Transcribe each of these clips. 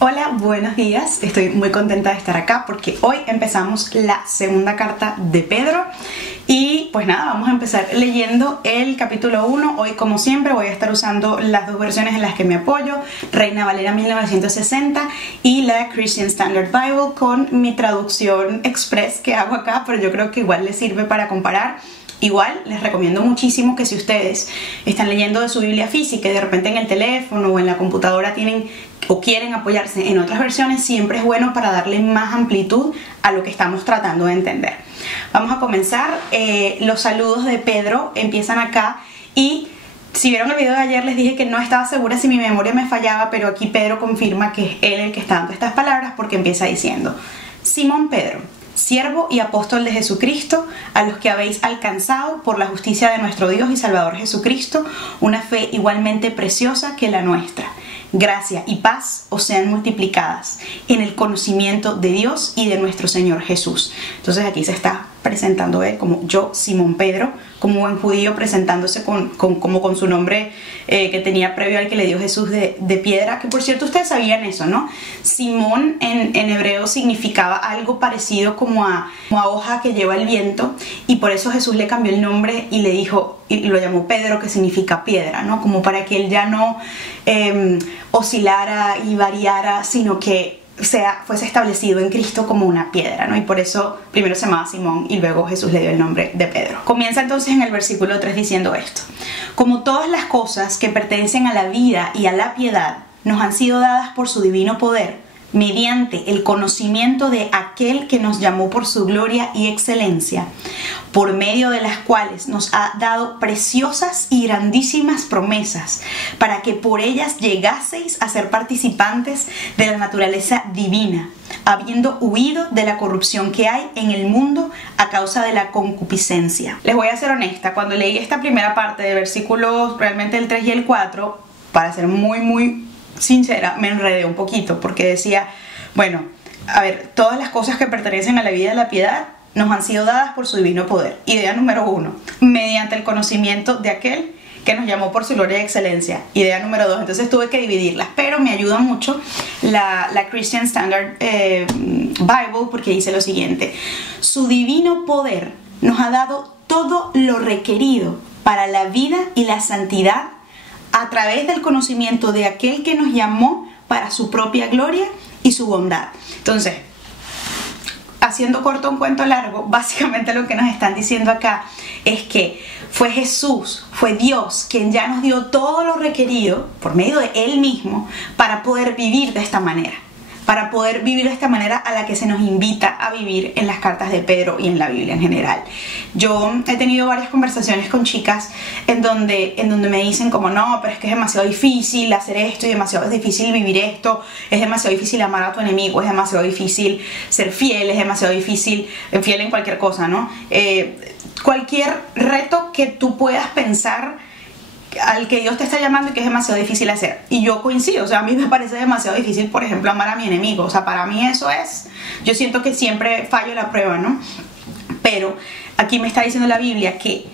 Hola, buenos días. Estoy muy contenta de estar acá porque hoy empezamos la segunda carta de Pedro. Y pues nada, vamos a empezar leyendo el capítulo 1. Hoy, como siempre, voy a estar usando las dos versiones en las que me apoyo: Reina Valera 1960 y la Christian Standard Bible, con mi traducción express que hago acá, pero yo creo que igual les sirve para comparar. Igual les recomiendo muchísimo que si ustedes están leyendo de su Biblia física y de repente en el teléfono o en la computadora tienen o quieren apoyarse en otras versiones, siempre es bueno para darle más amplitud a lo que estamos tratando de entender. Vamos a comenzar. Los saludos de Pedro empiezan acá, y si vieron el video de ayer les dije que no estaba segura si mi memoria me fallaba, pero aquí Pedro confirma que es él el que está dando estas palabras, porque empieza diciendo: Simón Pedro, siervo y apóstol de Jesucristo, a los que habéis alcanzado por la justicia de nuestro Dios y Salvador Jesucristo una fe igualmente preciosa que la nuestra. Gracia y paz os sean multiplicadas en el conocimiento de Dios y de nuestro Señor Jesús. Entonces aquí se está presentando él como yo, Simón Pedro, como buen judío, presentándose con su nombre que tenía previo al que le dio Jesús de piedra, que por cierto ustedes sabían eso, ¿no? Simón en hebreo significaba algo parecido como a hoja que lleva el viento, y por eso Jesús le cambió el nombre y le dijo, y lo llamó Pedro, que significa piedra, ¿no? Como para que él ya no oscilara y variara, sino que fuese establecido en Cristo como una piedra, ¿no? Y por eso primero se llamaba Simón y luego Jesús le dio el nombre de Pedro. Comienza entonces en el versículo 3 diciendo esto: como todas las cosas que pertenecen a la vida y a la piedad nos han sido dadas por su divino poder, mediante el conocimiento de aquel que nos llamó por su gloria y excelencia, por medio de las cuales nos ha dado preciosas y grandísimas promesas, para que por ellas llegaseis a ser participantes de la naturaleza divina, habiendo huido de la corrupción que hay en el mundo a causa de la concupiscencia. Les voy a ser honesta, cuando leí esta primera parte de versículos, realmente el 3 y el 4, para ser muy sincera, me enredé un poquito, porque decía, bueno, a ver, todas las cosas que pertenecen a la vida y a la piedad nos han sido dadas por su divino poder. Idea número 1, mediante el conocimiento de aquel que nos llamó por su gloria y excelencia. Idea número 2, entonces tuve que dividirlas, pero me ayuda mucho la Christian Standard Bible, porque dice lo siguiente: su divino poder nos ha dado todo lo requerido para la vida y la santidad, a través del conocimiento de aquel que nos llamó para su propia gloria y su bondad. Entonces, haciendo corto un cuento largo, básicamente lo que nos están diciendo acá es que fue Jesús, fue Dios quien ya nos dio todo lo requerido por medio de Él mismo para poder vivir de esta manera. Para poder vivir de esta manera a la que se nos invita a vivir en las cartas de Pedro y en la Biblia en general. Yo he tenido varias conversaciones con chicas en donde me dicen como: no, pero es que es demasiado difícil hacer esto, y demasiado difícil vivir esto, es demasiado difícil amar a tu enemigo, es demasiado difícil ser fiel, es demasiado difícil fiel en cualquier cosa, ¿no? Cualquier reto que tú puedas pensar al que Dios te está llamando y que es demasiado difícil hacer. Y yo coincido, o sea, a mí me parece demasiado difícil, por ejemplo, amar a mi enemigo. O sea, para mí eso es, yo siento que siempre fallo la prueba, ¿no? Pero aquí me está diciendo la Biblia que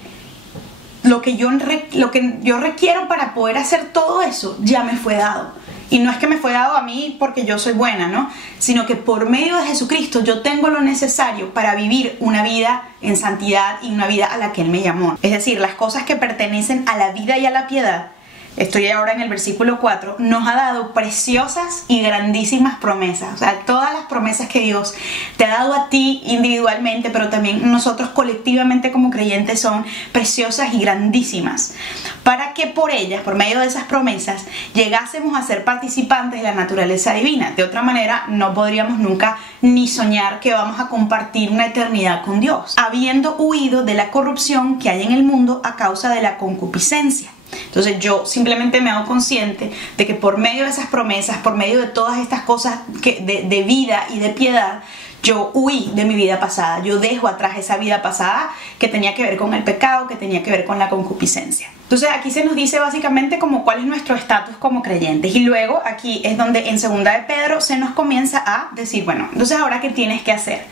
lo que yo requiero para poder hacer todo eso ya me fue dado. Y no es que me fue dado a mí porque yo soy buena, ¿no? Sino que por medio de Jesucristo yo tengo lo necesario para vivir una vida en santidad y una vida a la que Él me llamó. Es decir, las cosas que pertenecen a la vida y a la piedad, estoy ahora en el versículo 4, nos ha dado preciosas y grandísimas promesas. O sea, todas las promesas que Dios te ha dado a ti individualmente, pero también nosotros colectivamente como creyentes, son preciosas y grandísimas, para que por ellas, por medio de esas promesas, llegásemos a ser participantes de la naturaleza divina. De otra manera, no podríamos nunca ni soñar que vamos a compartir una eternidad con Dios, habiendo huido de la corrupción que hay en el mundo a causa de la concupiscencia. Entonces yo simplemente me hago consciente de que por medio de esas promesas, por medio de todas estas cosas de vida y de piedad, yo huí de mi vida pasada. Yo dejo atrás esa vida pasada que tenía que ver con el pecado, que tenía que ver con la concupiscencia. Entonces aquí se nos dice básicamente como cuál es nuestro estatus como creyentes. Y luego aquí es donde en segunda de Pedro se nos comienza a decir, bueno, entonces ahora ¿qué tienes que hacer?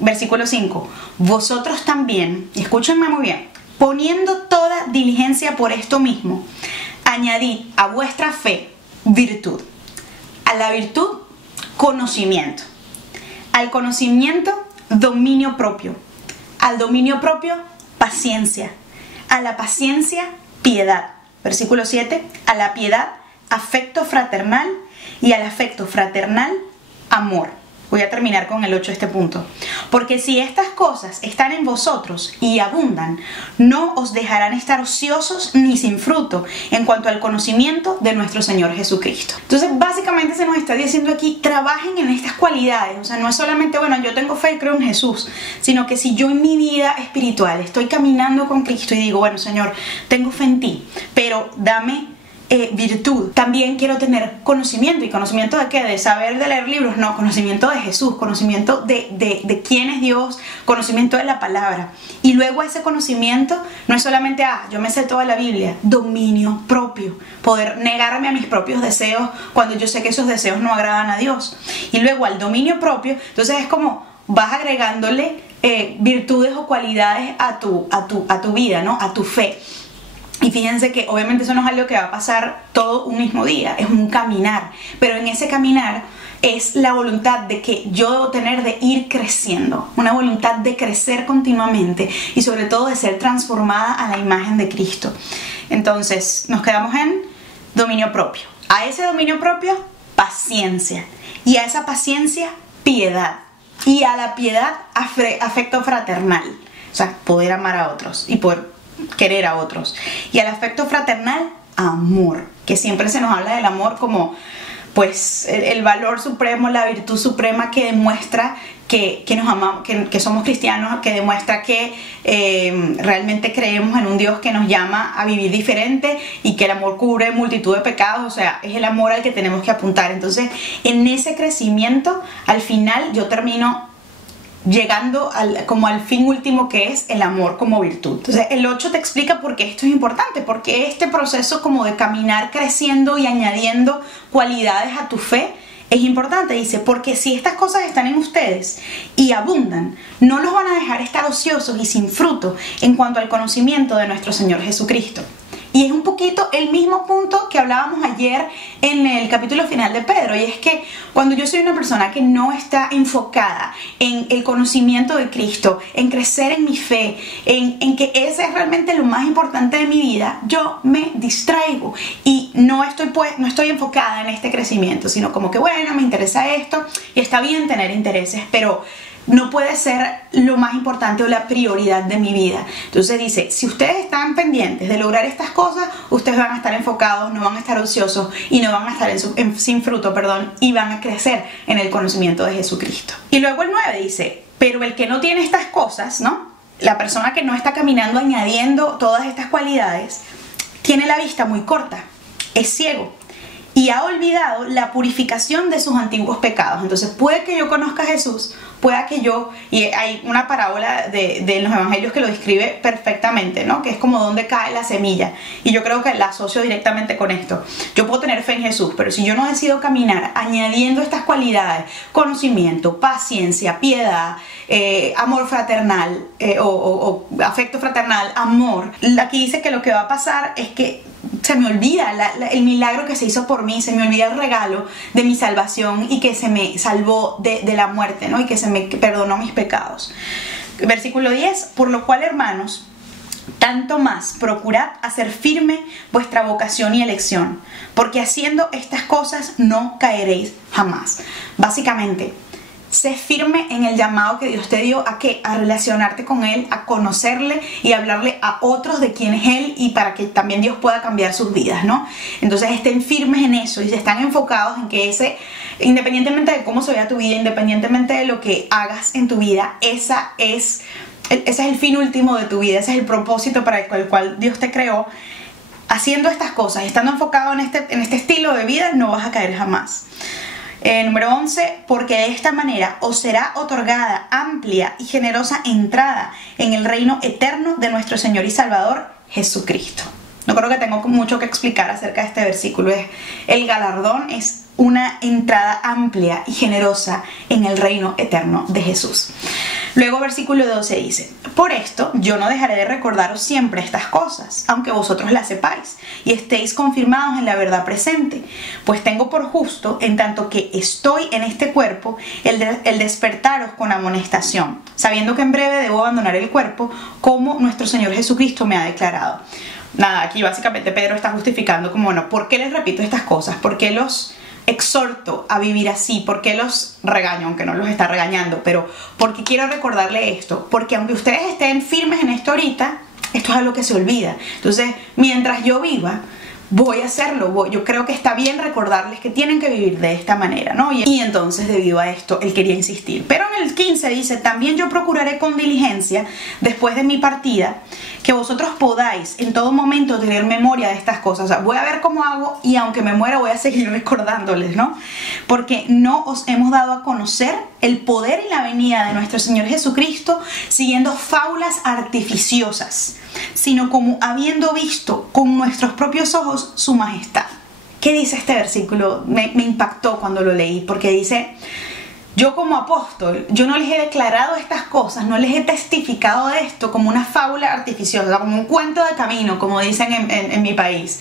Versículo 5. Vosotros también, y escúchenme muy bien, poniendo toda diligencia por esto mismo, añadid a vuestra fe virtud, a la virtud conocimiento. Al conocimiento, dominio propio. Al dominio propio, paciencia. A la paciencia, piedad. Versículo 7. A la piedad, afecto fraternal. Y al afecto fraternal, amor. Voy a terminar con el 8 este punto. Porque si estas cosas están en vosotros y abundan, no os dejarán estar ociosos ni sin fruto en cuanto al conocimiento de nuestro Señor Jesucristo. Entonces, básicamente se nos está diciendo aquí, trabajen en estas cualidades. O sea, no es solamente, bueno, yo tengo fe y creo en Jesús, sino que si yo en mi vida espiritual estoy caminando con Cristo y digo, bueno, Señor, tengo fe en ti, pero dame virtud. También quiero tener conocimiento. ¿Y conocimiento de qué? ¿De saber de leer libros? No, conocimiento de Jesús, conocimiento de quién es Dios, conocimiento de la palabra. Y luego ese conocimiento no es solamente, yo me sé toda la Biblia, dominio propio, poder negarme a mis propios deseos cuando yo sé que esos deseos no agradan a Dios. Y luego al dominio propio, entonces es como vas agregándole virtudes o cualidades a tu vida, ¿no? A tu fe. Y fíjense que obviamente eso no es algo que va a pasar todo un mismo día, es un caminar, pero en ese caminar es la voluntad de que yo debo tener de ir creciendo, una voluntad de crecer continuamente y sobre todo de ser transformada a la imagen de Cristo. Entonces nos quedamos en dominio propio. A ese dominio propio, paciencia. Y a esa paciencia, piedad. Y a la piedad, afecto fraternal. O sea, poder amar a otros y poder querer a otros. Y al afecto fraternal, amor, que siempre se nos habla del amor como pues el valor supremo, la virtud suprema que demuestra que nos amamos, que somos cristianos, que demuestra que realmente creemos en un Dios que nos llama a vivir diferente y que el amor cubre multitud de pecados. O sea, es el amor al que tenemos que apuntar. Entonces, en ese crecimiento, al final yo termino llegando como al fin último, que es el amor como virtud. Entonces el 8 te explica por qué esto es importante, porque este proceso como de caminar creciendo y añadiendo cualidades a tu fe es importante. Dice, porque si estas cosas están en ustedes y abundan, no los van a dejar estar ociosos y sin fruto en cuanto al conocimiento de nuestro Señor Jesucristo. Y es un poquito el mismo punto que hablábamos ayer en el capítulo final de Pedro. Y es que cuando yo soy una persona que no está enfocada en el conocimiento de Cristo, en crecer en mi fe, en que ese es realmente lo más importante de mi vida, yo me distraigo y no estoy enfocada en este crecimiento, sino como que bueno, me interesa esto y está bien tener intereses, pero no puede ser lo más importante o la prioridad de mi vida. Entonces dice, si ustedes están pendientes de lograr estas cosas, ustedes van a estar enfocados, no van a estar ociosos y no van a estar sin fruto, y van a crecer en el conocimiento de Jesucristo. Y luego el 9 dice, pero el que no tiene estas cosas, ¿no? La persona que no está caminando añadiendo todas estas cualidades, tiene la vista muy corta, es ciego y ha olvidado la purificación de sus antiguos pecados. Entonces puede que yo conozca a Jesús, pueda que yo, y hay una parábola de los evangelios que lo describe perfectamente, ¿no? Que es como donde cae la semilla, y yo creo que la asocio directamente con esto. Yo puedo tener fe en Jesús, pero si yo no decido caminar añadiendo estas cualidades, conocimiento, paciencia, piedad, amor fraternal, o afecto fraternal, amor, aquí dice que lo que va a pasar es que se me olvida el milagro que se hizo por mí, se me olvida el regalo de mi salvación y que se me salvó de la muerte, ¿no? Y que se me perdonó mis pecados. Versículo 10, por lo cual, hermanos, tanto más procurad hacer firme vuestra vocación y elección, porque haciendo estas cosas no caeréis jamás. Básicamente, sé firme en el llamado que Dios te dio a ¿qué? A relacionarte con Él, a conocerle y hablarle a otros de quién es Él, y para que también Dios pueda cambiar sus vidas, ¿no? Entonces estén firmes en eso y están enfocados en que independientemente de cómo se vea tu vida, independientemente de lo que hagas en tu vida, ese es el fin último de tu vida, ese es el propósito para el cual Dios te creó. Haciendo estas cosas, estando enfocado en este estilo de vida, no vas a caer jamás. Número 11, porque de esta manera os será otorgada amplia y generosa entrada en el reino eterno de nuestro Señor y Salvador Jesucristo. No creo que tengo mucho que explicar acerca de este versículo. El galardón es una entrada amplia y generosa en el reino eterno de Jesús. Luego versículo 12 dice: por esto yo no dejaré de recordaros siempre estas cosas, aunque vosotros las sepáis y estéis confirmados en la verdad presente, pues tengo por justo, en tanto que estoy en este cuerpo, el despertaros con amonestación, sabiendo que en breve debo abandonar el cuerpo, como nuestro Señor Jesucristo me ha declarado. Nada, aquí básicamente Pedro está justificando como, bueno, ¿por qué les repito estas cosas? ¿Por qué los exhorto a vivir así? ¿Por qué los regaño? Aunque no los está regañando, pero porque quiero recordarle esto, porque aunque ustedes estén firmes en esto ahorita, esto es algo que se olvida. Entonces, mientras yo viva, voy a hacerlo. Yo creo que está bien recordarles que tienen que vivir de esta manera, ¿no? Y entonces, debido a esto, él quería insistir. Pero en el 15 dice: también yo procuraré con diligencia, después de mi partida, que vosotros podáis en todo momento tener memoria de estas cosas. O sea, voy a ver cómo hago, y aunque me muera voy a seguir recordándoles, ¿no? Porque no os hemos dado a conocer el poder y la venida de nuestro Señor Jesucristo siguiendo fábulas artificiosas, sino como habiendo visto con nuestros propios ojos su majestad. ¿Qué dice este versículo? Me impactó cuando lo leí, porque dice: yo como apóstol, yo no les he declarado estas cosas, no les he testificado de esto como una fábula artificiosa, como un cuento de camino, como dicen en mi país.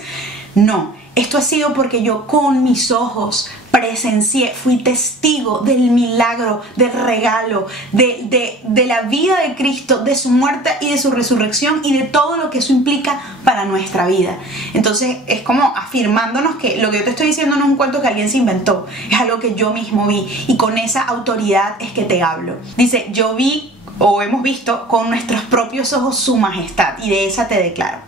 No, esto ha sido porque yo con mis ojos presencié, fui testigo del milagro, del regalo, de la vida de Cristo, de su muerte y de su resurrección, y de todo lo que eso implica para nuestra vida. Entonces es como afirmándonos que lo que yo te estoy diciendo no es un cuento que alguien se inventó, es algo que yo mismo vi, y con esa autoridad es que te hablo. Dice: yo vi, o hemos visto con nuestros propios ojos su majestad, y de esa te declaro.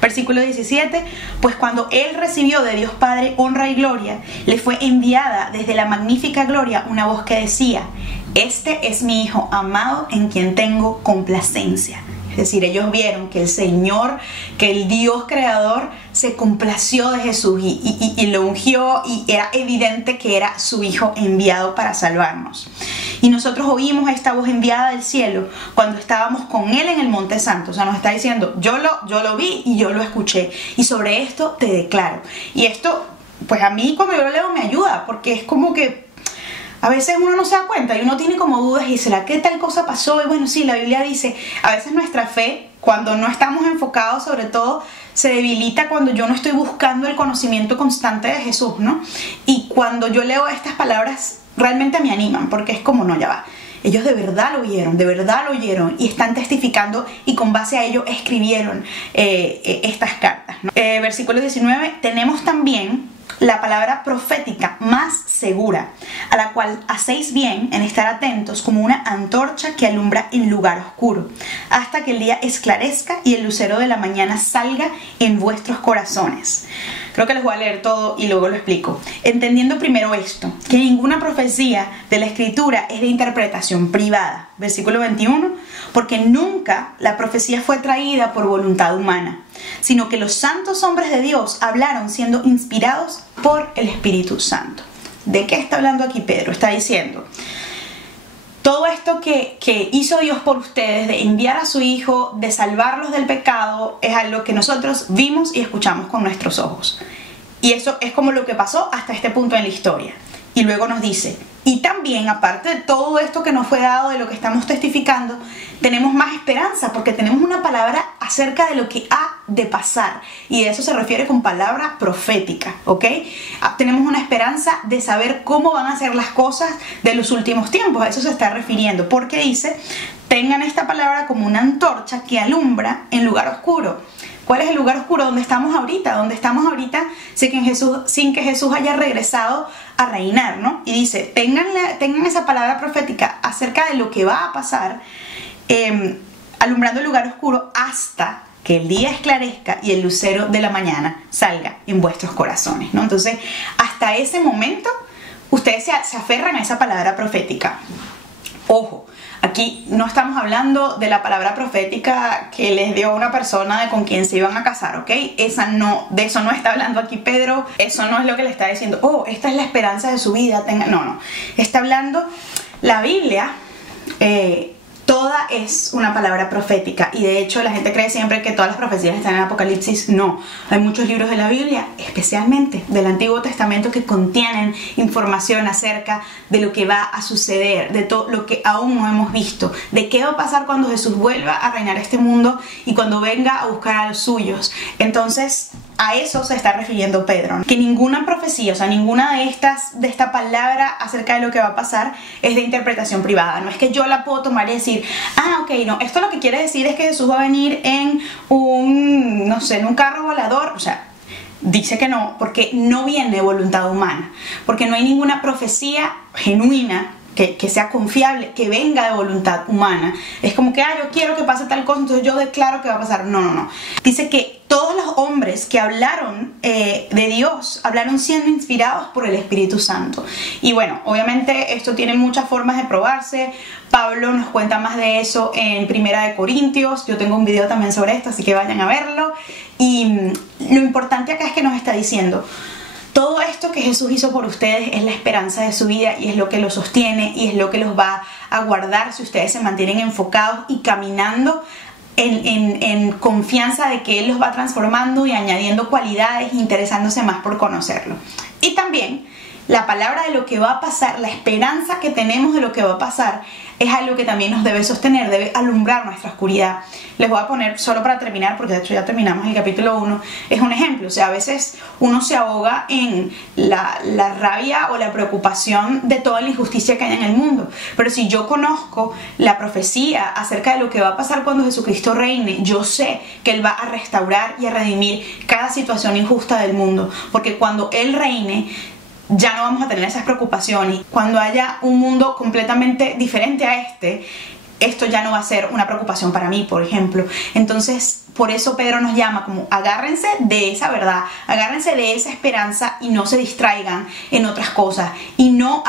Versículo 17: pues cuando él recibió de Dios Padre honra y gloria, le fue enviada desde la magnífica gloria una voz que decía: este es mi Hijo amado, en quien tengo complacencia. Es decir, ellos vieron que el Señor, que el Dios creador se complació de Jesús y lo ungió, y era evidente que era su Hijo enviado para salvarnos. Y nosotros oímos esta voz enviada del cielo cuando estábamos con Él en el Monte Santo. O sea, nos está diciendo: yo lo vi y yo lo escuché, y sobre esto te declaro. Y esto, pues a mí cuando yo lo leo me ayuda, porque es como que a veces uno no se da cuenta y uno tiene como dudas y ¿será que tal cosa pasó? Y bueno, sí, la Biblia dice, a veces nuestra fe, cuando no estamos enfocados sobre todo, se debilita cuando yo no estoy buscando el conocimiento constante de Jesús, ¿no? Y cuando yo leo estas palabras realmente me animan, porque es como, no, ya va. Ellos de verdad lo oyeron y están testificando, y con base a ello escribieron estas cartas, ¿no? Versículo 19, tenemos también la palabra profética más segura, a la cual hacéis bien en estar atentos como una antorcha que alumbra en lugar oscuro, hasta que el día esclarezca y el lucero de la mañana salga en vuestros corazones. Creo que les voy a leer todo y luego lo explico. Entendiendo primero esto, que ninguna profecía de la Escritura es de interpretación privada. Versículo 21, porque nunca la profecía fue traída por voluntad humana, sino que los santos hombres de Dios hablaron siendo inspirados por el Espíritu Santo. ¿De qué está hablando aquí Pedro? Está diciendo: todo esto que hizo Dios por ustedes, de enviar a su Hijo, de salvarlos del pecado, es algo que nosotros vimos y escuchamos con nuestros ojos. Y eso es como lo que pasó hasta este punto en la historia. Y luego nos dice: y también, aparte de todo esto que nos fue dado, de lo que estamos testificando, tenemos más esperanza, porque tenemos una palabra acerca de lo que ha de pasar. Y de eso se refiere con palabra profética, ¿ok? Tenemos una esperanza de saber cómo van a ser las cosas de los últimos tiempos. A eso se está refiriendo, porque dice: tengan esta palabra como una antorcha que alumbra en lugar oscuro. ¿Cuál es el lugar oscuro? Donde estamos ahorita. Donde estamos ahorita sin que Jesús haya regresado a reinar, ¿no? Y dice: tengan esa palabra profética acerca de lo que va a pasar, alumbrando el lugar oscuro hasta que el día esclarezca y el lucero de la mañana salga en vuestros corazones, ¿no? Entonces, hasta ese momento, ustedes se aferran a esa palabra profética. Ojo, aquí no estamos hablando de la palabra profética que les dio una persona con quien se iban a casar, ¿ok? De eso no está hablando aquí Pedro. Eso no es lo que le está diciendo: oh, esta es la esperanza de su vida. No. Está hablando, la Biblia Toda es una palabra profética, y de hecho la gente cree siempre que todas las profecías están en Apocalipsis. No, hay muchos libros de la Biblia, especialmente del Antiguo Testamento, que contienen información acerca de lo que va a suceder, de todo lo que aún no hemos visto, de qué va a pasar cuando Jesús vuelva a reinar este mundo y cuando venga a buscar a los suyos. Entonces, a eso se está refiriendo Pedro, ¿no? Que ninguna profecía, o sea, ninguna de esta palabra acerca de lo que va a pasar es de interpretación privada. No es que yo la puedo tomar y decir, ok, no, esto lo que quiere decir es que Jesús va a venir en no sé, en un carro volador. O sea, dice que no, porque no viene de voluntad humana, porque no hay ninguna profecía genuina que sea confiable, que venga de voluntad humana. Es como que, yo quiero que pase tal cosa, entonces yo declaro que va a pasar. No. Dice que todos los hombres que hablaron de Dios, hablaron siendo inspirados por el Espíritu Santo. Y bueno, obviamente esto tiene muchas formas de probarse. Pablo nos cuenta más de eso en Primera de Corintios. Yo tengo un video también sobre esto, así que vayan a verlo. Y lo importante acá es que nos está diciendo: todo esto que Jesús hizo por ustedes es la esperanza de su vida, y es lo que los sostiene, y es lo que los va a guardar si ustedes se mantienen enfocados y caminando en confianza de que Él los va transformando y añadiendo cualidades, interesándose más por conocerlo. Y también la palabra de lo que va a pasar, la esperanza que tenemos de lo que va a pasar, es algo que también nos debe sostener, debe alumbrar nuestra oscuridad. Les voy a poner, solo para terminar, porque de hecho ya terminamos el capítulo 1, es un ejemplo. O sea, a veces uno se ahoga en la rabia o la preocupación de toda la injusticia que hay en el mundo. Pero si yo conozco la profecía acerca de lo que va a pasar cuando Jesucristo reine, yo sé que Él va a restaurar y a redimir cada situación injusta del mundo. Porque cuando Él reine, ya no vamos a tener esas preocupaciones. Cuando haya un mundo completamente diferente a esto ya no va a ser una preocupación para mí, por ejemplo. Entonces, por eso Pedro nos llama como agárrense de esa verdad, agárrense de esa esperanza y no se distraigan en otras cosas. Y no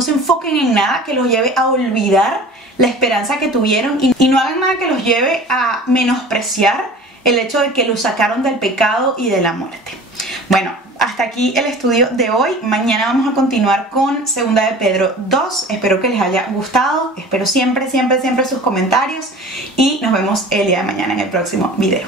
se enfoquen en nada que los lleve a olvidar la esperanza que tuvieron, y no hagan nada que los lleve a menospreciar el hecho de que los sacaron del pecado y de la muerte. Bueno, hasta aquí el estudio de hoy. Mañana vamos a continuar con 2 de Pedro 2. Espero que les haya gustado. Espero siempre sus comentarios. Y nos vemos el día de mañana en el próximo video.